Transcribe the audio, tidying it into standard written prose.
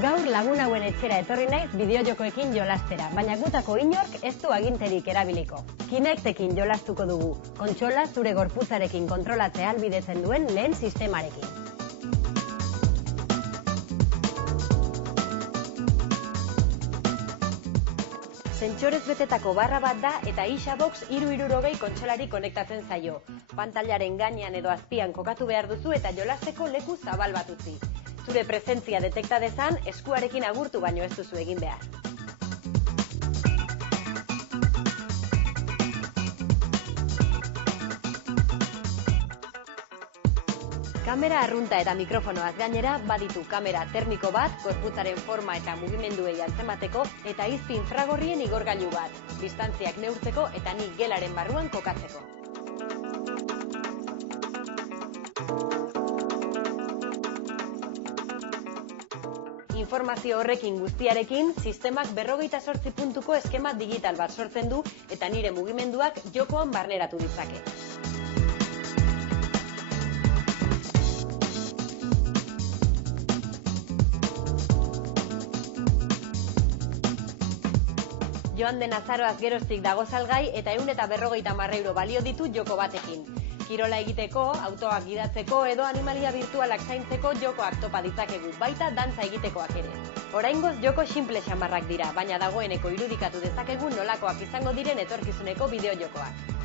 Gaur lagun hauen etxera etorri naiz bideojokoekin jolastera, baina gutako inork ez du aginterik erabiliko. Kinectekin jolastuko dugu, kontsola zure gorputzarekin kontrolatzea ahalbidetzen duen lehen sistemarekin. Sentsorez betetako barra bat da eta Xbox 360 kontsolari konektatzen zaio. Pantailaren gainean edo azpian kokatu behar duzu eta jolasteko leku zabal bat utzi. Zure presentzia detekta dezan, eskuarekin agurtu baino ez duzu egin behar. Kamera arrunta eta mikrofonoaz gainera baditu kamera termiko bat, gorputzaren forma eta mugimenduei antzemateko eta izpi infragorrien igorgailu bat, distantziak neurtzeko eta nik gelaren barruan kokatzeko. Informazio horrekin guztiarekin, sistemak 48 puntuko eskema digital bat sortzen du eta nire mugimenduak jokoan barneratu ditzake. Joan den azaroaz geroztik dago salgai eta 150 euro balio ditu joko batekin. Kirola egiteko, autoak gidatzeko edo animalia virtualak zaintzeko jokoak topa ditzakegu, baita dantza egitekoak ere. Oraingoz joko simple xamarrak dira, baina dagoeneko irudikatu dezakegu nolakoak izango diren etorkizuneko bideojokoak.